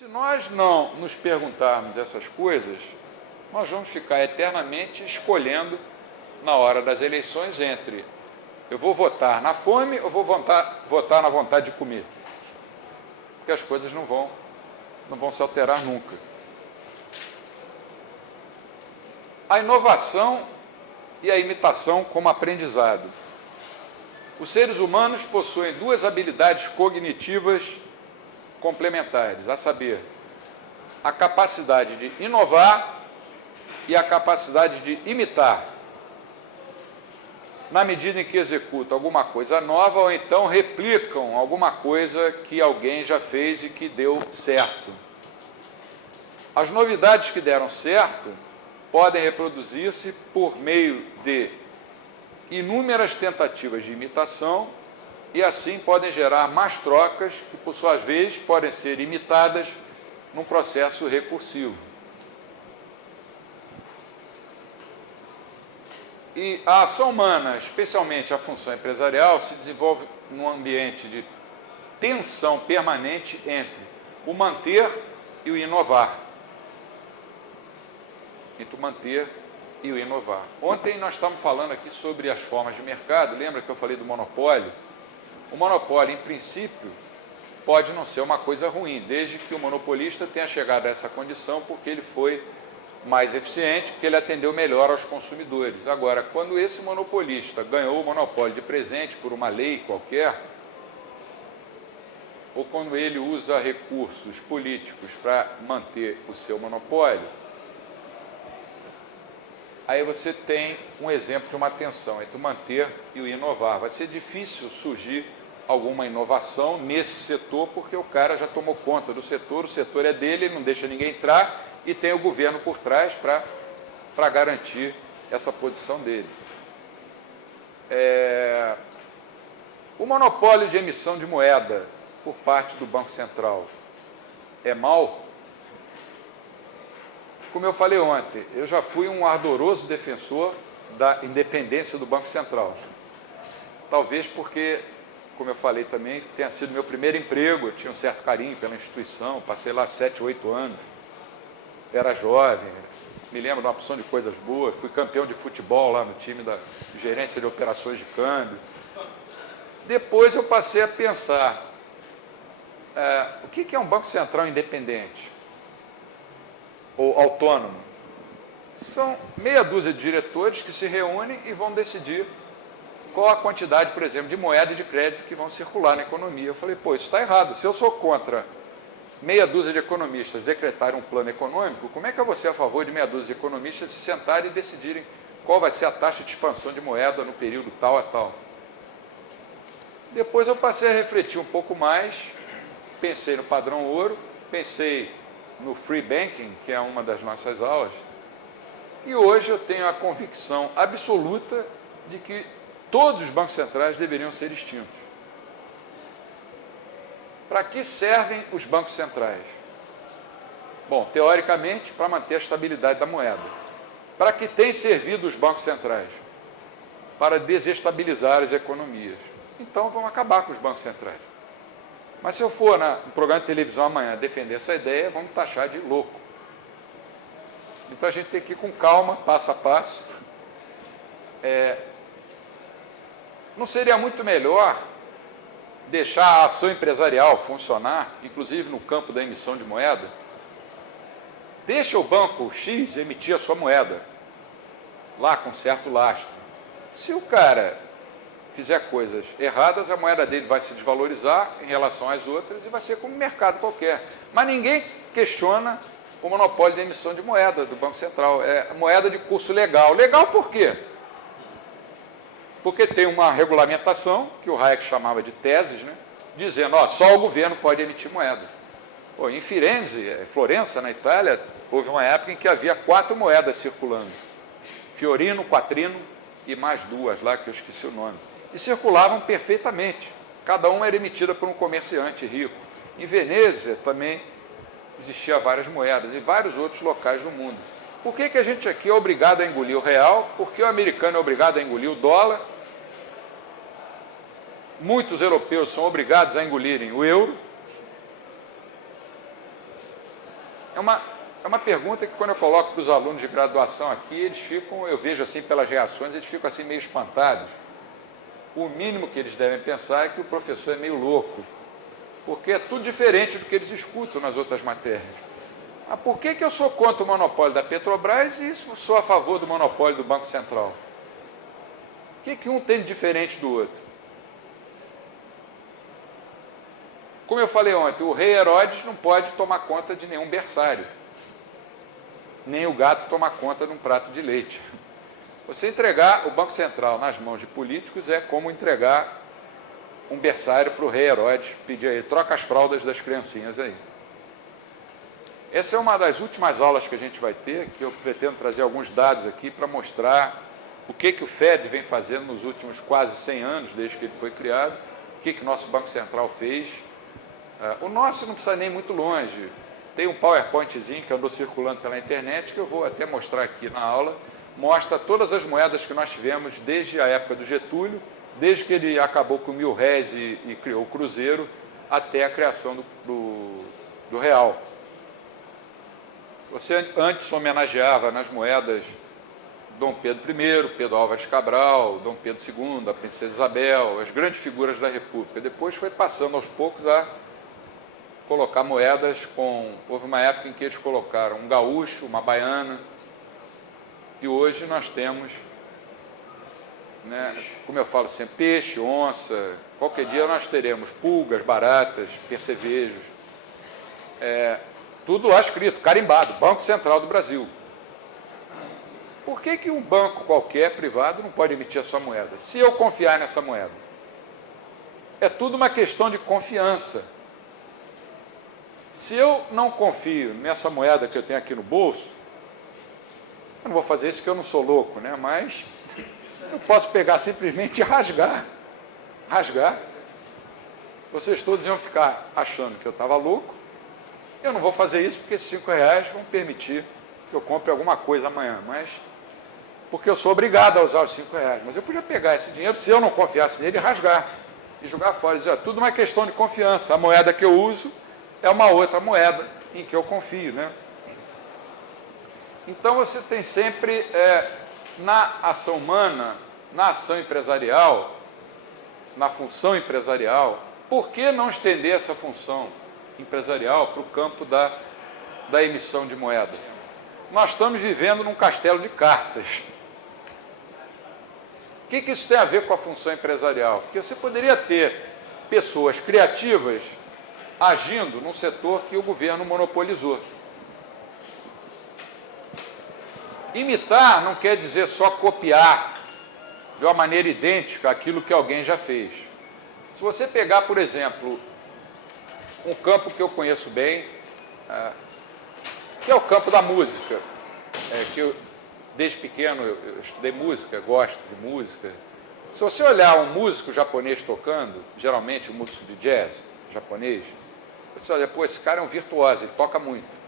Se nós não nos perguntarmos essas coisas, nós vamos ficar eternamente escolhendo, na hora das eleições, entre eu vou votar na fome ou vou votar na vontade de comer. Porque as coisas não vão se alterar nunca. A inovação e a imitação como aprendizado. Os seres humanos possuem duas habilidades cognitivas complementares, a saber, a capacidade de inovar e a capacidade de imitar, na medida em que executam alguma coisa nova ou então replicam alguma coisa que alguém já fez e que deu certo. As novidades que deram certo podem reproduzir-se por meio de inúmeras tentativas de imitação e assim podem gerar mais trocas que, por sua vez, podem ser imitadas num processo recursivo. E a ação humana, especialmente a função empresarial, se desenvolve num ambiente de tensão permanente entre o manter e o inovar. Entre o manter e o inovar. Ontem nós estávamos falando aqui sobre as formas de mercado, lembra que eu falei do monopólio? O monopólio, em princípio, pode não ser uma coisa ruim, desde que o monopolista tenha chegado a essa condição porque ele foi mais eficiente, porque ele atendeu melhor aos consumidores. Agora, quando esse monopolista ganhou o monopólio de presente por uma lei qualquer, ou quando ele usa recursos políticos para manter o seu monopólio, aí você tem um exemplo de uma tensão entre o manter e o inovar. Vai ser difícil surgir alguma inovação nesse setor, porque o cara já tomou conta do setor, o setor é dele, ele não deixa ninguém entrar, e tem o governo por trás para garantir essa posição dele. O monopólio de emissão de moeda por parte do Banco Central é mau? Como eu falei ontem, eu já fui um ardoroso defensor da independência do Banco Central. Talvez porque, como eu falei também, tenha sido meu primeiro emprego, eu tinha um certo carinho pela instituição, passei lá 7, 8 anos, era jovem, me lembro de uma opção de coisas boas, fui campeão de futebol lá no time da gerência de operações de câmbio. Depois eu passei a pensar, o que é um Banco Central independente? Ou autônomo? São meia dúzia de diretores que se reúnem e vão decidir qual a quantidade, por exemplo, de moeda e de crédito que vão circular na economia. Eu falei, pô, isso está errado. Se eu sou contra meia dúzia de economistas decretarem um plano econômico, como é que eu vou ser a favor de meia dúzia de economistas se sentarem e decidirem qual vai ser a taxa de expansão de moeda no período tal a tal? Depois eu passei a refletir um pouco mais, pensei no padrão ouro, pensei no free banking, que é uma das nossas aulas, e hoje eu tenho a convicção absoluta de que todos os bancos centrais deveriam ser extintos. Para que servem os bancos centrais? Bom, teoricamente, para manter a estabilidade da moeda. Para que têm servido os bancos centrais? Para desestabilizar as economias. Então, vamos acabar com os bancos centrais. Mas se eu for no programa de televisão amanhã defender essa ideia, vamos taxar de louco. Então, a gente tem que ir com calma, passo a passo. Não seria muito melhor deixar a ação empresarial funcionar, inclusive no campo da emissão de moeda? Deixa o banco X emitir a sua moeda, lá com certo lastro. Se o cara fizer coisas erradas, a moeda dele vai se desvalorizar em relação às outras e vai ser como um mercado qualquer. Mas ninguém questiona o monopólio de emissão de moeda do Banco Central. É moeda de curso legal. Legal por quê? Porque tem uma regulamentação, que o Hayek chamava de teses, né, dizendo, só o governo pode emitir moeda. Pô, em Firenze, Florença, na Itália, houve uma época em que havia 4 moedas circulando. Fiorino, Quatrino e mais 2 lá, que eu esqueci o nome. E circulavam perfeitamente. Cada uma era emitida por um comerciante rico. Em Veneza também existia várias moedas e vários outros locais do mundo. Por que a gente aqui é obrigado a engolir o real? Por que o americano é obrigado a engolir o dólar? Muitos europeus são obrigados a engolirem o euro. É uma pergunta que, quando eu coloco para os alunos de graduação aqui, eles ficam, eu vejo assim pelas reações, eles ficam assim meio espantados. O mínimo que eles devem pensar é que o professor é meio louco, porque é tudo diferente do que eles escutam nas outras matérias. Ah, por que eu sou contra o monopólio da Petrobras e sou a favor do monopólio do Banco Central? O que um tem de diferente do outro? Como eu falei ontem, o rei Herodes não pode tomar conta de nenhum berçário. Nem o gato tomar conta de um prato de leite. Você entregar o Banco Central nas mãos de políticos é como entregar um berçário para o rei Herodes, pedir aí, troca as fraldas das criancinhas aí. Essa é uma das últimas aulas que a gente vai ter, que eu pretendo trazer alguns dados aqui para mostrar o que o Fed vem fazendo nos últimos quase 100 anos, desde que ele foi criado, o que o nosso Banco Central fez. O nosso não precisa nem muito longe. Tem um PowerPointzinho que andou circulando pela internet, que eu vou até mostrar aqui na aula, mostra todas as moedas que nós tivemos desde a época do Getúlio, desde que ele acabou com o R$1.000 e criou o Cruzeiro, até a criação do real. Você antes homenageava nas moedas Dom Pedro I, Pedro Álvares Cabral, Dom Pedro II, a Princesa Isabel, as grandes figuras da República. Depois foi passando aos poucos a colocar moedas com... Houve uma época em que eles colocaram um gaúcho, uma baiana, e hoje nós temos, né, como eu falo sempre, peixe, onça, qualquer dia nós teremos pulgas, baratas, percevejos, tudo lá escrito, carimbado, Banco Central do Brasil. Por que um banco qualquer, privado, não pode emitir a sua moeda? Se eu confiar nessa moeda. É tudo uma questão de confiança. Se eu não confio nessa moeda que eu tenho aqui no bolso, eu não vou fazer isso porque eu não sou louco, né? Mas eu posso pegar simplesmente e rasgar. Rasgar. Vocês todos iam ficar achando que eu estava louco. Eu não vou fazer isso porque esses R$5 vão permitir que eu compre alguma coisa amanhã, mas porque eu sou obrigado a usar os R$5. Mas eu podia pegar esse dinheiro, se eu não confiasse nele, rasgar e jogar fora. Dizer, tudo uma questão de confiança. A moeda que eu uso é uma outra moeda em que eu confio, né? Então você tem sempre, na ação humana, na ação empresarial, na função empresarial, por que não estender essa função empresarial para o campo da emissão de moeda? Nós estamos vivendo num castelo de cartas. O que isso tem a ver com a função empresarial? Porque você poderia ter pessoas criativas agindo num setor que o governo monopolizou. Imitar não quer dizer só copiar de uma maneira idêntica aquilo que alguém já fez. Se você pegar, por exemplo, um campo que eu conheço bem, que é o campo da música, que eu, desde pequeno, eu estudei música, gosto de música. Se você olhar um músico japonês tocando, geralmente um músico de jazz japonês, você olha, pô, esse cara é um virtuoso, ele toca muito.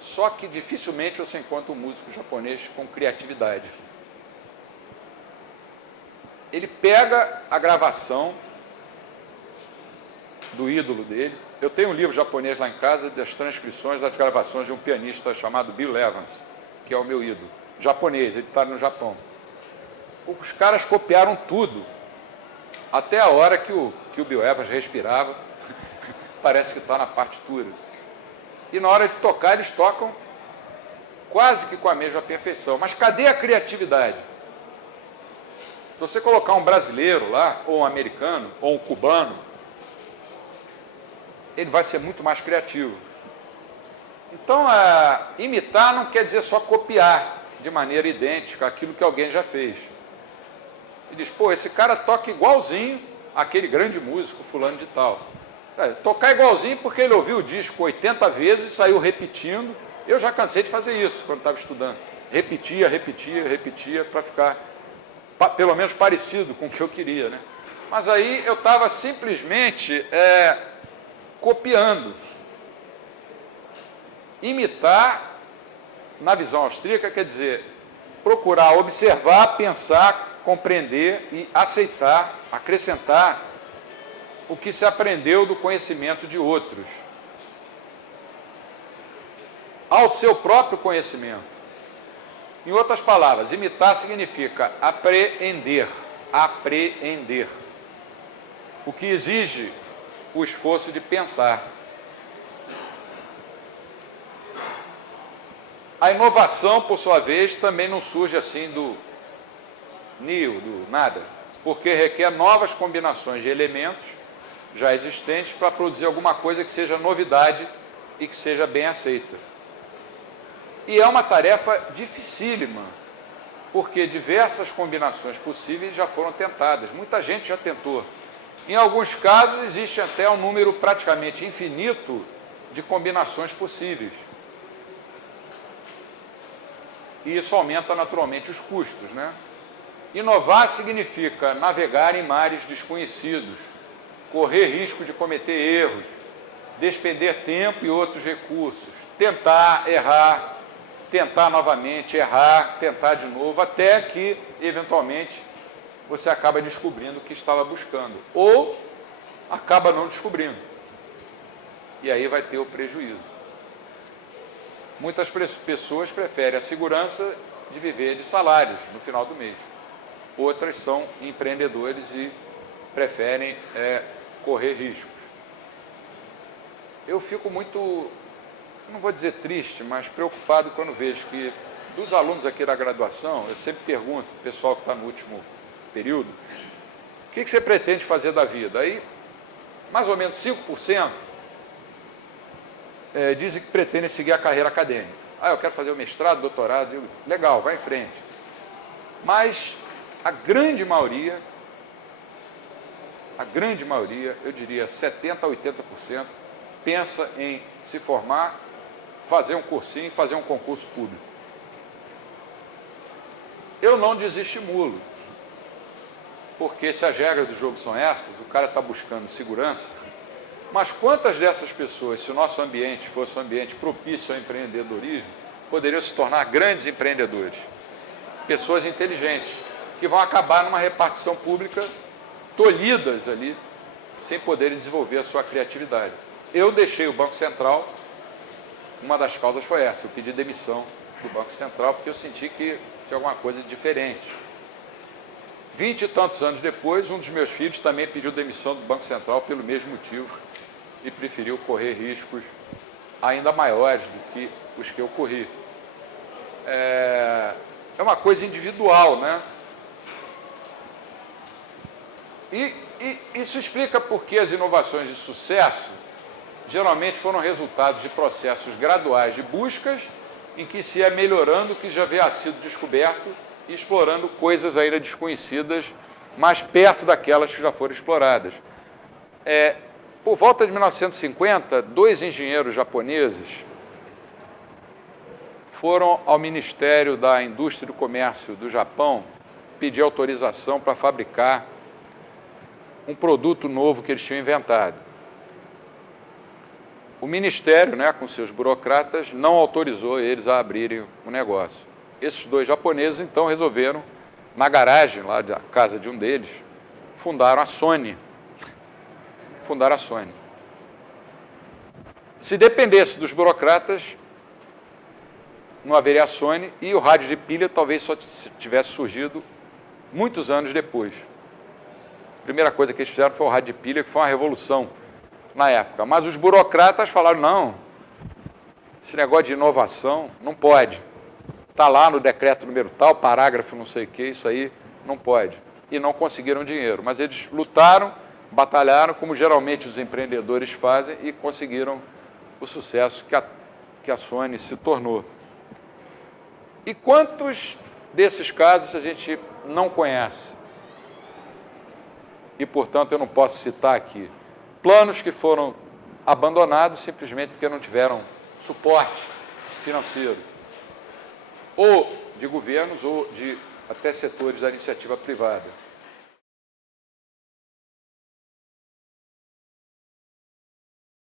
Só que dificilmente você encontra um músico japonês com criatividade. Ele pega a gravação do ídolo dele. Eu tenho um livro japonês lá em casa das transcrições das gravações de um pianista chamado Bill Evans, que é o meu ídolo. Japonês, ele está no Japão. Os caras copiaram tudo, até a hora que o Bill Evans respirava, parece que está na partitura. E na hora de tocar, eles tocam quase que com a mesma perfeição. Mas cadê a criatividade? Se você colocar um brasileiro lá, ou um americano, ou um cubano, ele vai ser muito mais criativo. Então, imitar não quer dizer só copiar de maneira idêntica aquilo que alguém já fez. Ele diz, pô, esse cara toca igualzinho àquele grande músico fulano de tal. Tocar igualzinho porque ele ouviu o disco 80 vezes e saiu repetindo. Eu já cansei de fazer isso quando estava estudando. Repetia para ficar pelo menos parecido com o que eu queria, né? Mas aí eu estava simplesmente copiando. Imitar, na visão austríaca, quer dizer procurar observar, pensar, compreender e aceitar, acrescentar o que se aprendeu do conhecimento de outros. ao seu próprio conhecimento. Em outras palavras, imitar significa apreender, apreender, o que exige o esforço de pensar. A inovação, por sua vez, também não surge assim do nada, porque requer novas combinações de elementos já existentes para produzir alguma coisa que seja novidade e que seja bem aceita. E é uma tarefa dificílima, porque diversas combinações possíveis já foram tentadas, muita gente já tentou. Em alguns casos, existe até um número praticamente infinito de combinações possíveis. E isso aumenta naturalmente os custos, né? Inovar significa navegar em mares desconhecidos, correr risco de cometer erros, despender tempo e outros recursos, tentar, errar, tentar novamente, errar, tentar de novo, até que, eventualmente, você acaba descobrindo o que estava buscando. Ou acaba não descobrindo. E aí vai ter o prejuízo. Muitas pessoas preferem a segurança de viver de salários no final do mês. Outras são empreendedores e preferem correr riscos. Eu fico muito, não vou dizer triste, mas preocupado quando vejo que, dos alunos aqui da graduação, eu sempre pergunto, o pessoal que está no último período, o que você pretende fazer da vida? Aí, mais ou menos 5% dizem que pretendem seguir a carreira acadêmica. Eu quero fazer o mestrado, doutorado, legal, vai em frente. Mas a grande maioria, eu diria 70% a 80%, pensa em se formar, fazer um cursinho, fazer um concurso público. Eu não desestimulo, porque se as regras do jogo são essas, o cara está buscando segurança, mas quantas dessas pessoas, se o nosso ambiente fosse um ambiente propício ao empreendedorismo, poderiam se tornar grandes empreendedores? Pessoas inteligentes, que vão acabar numa repartição pública tolhidas ali, sem poderem desenvolver a sua criatividade. Eu deixei o Banco Central, uma das causas foi essa, eu pedi demissão do Banco Central, porque eu senti que tinha alguma coisa diferente. 20 e tantos anos depois, um dos meus filhos também pediu demissão do Banco Central pelo mesmo motivo e preferiu correr riscos ainda maiores do que os que eu corri. É uma coisa individual, né? E isso explica por que as inovações de sucesso geralmente foram resultados de processos graduais de buscas em que se ia melhorando o que já havia sido descoberto e explorando coisas ainda desconhecidas mais perto daquelas que já foram exploradas. Por volta de 1950, 2 engenheiros japoneses foram ao Ministério da Indústria e do Comércio do Japão pedir autorização para fabricar um produto novo que eles tinham inventado. O Ministério, com seus burocratas, não autorizou eles a abrirem o negócio. Esses 2 japoneses, então, resolveram, na garagem lá da casa de um deles, fundaram a Sony. Se dependesse dos burocratas, não haveria a Sony, e o rádio de pilha talvez só tivesse surgido muitos anos depois. A primeira coisa que eles fizeram foi o rádio de pilha, que foi uma revolução na época. Mas os burocratas falaram, não, esse negócio de inovação não pode. Está lá no decreto número tal, parágrafo não sei o que, isso aí não pode. E não conseguiram dinheiro. Mas eles lutaram, batalharam, como geralmente os empreendedores fazem, e conseguiram o sucesso que a Sony se tornou. E quantos desses casos a gente não conhece? E, portanto, eu não posso citar aqui. Planos que foram abandonados simplesmente porque não tiveram suporte financeiro, ou de governos, ou de até setores da iniciativa privada.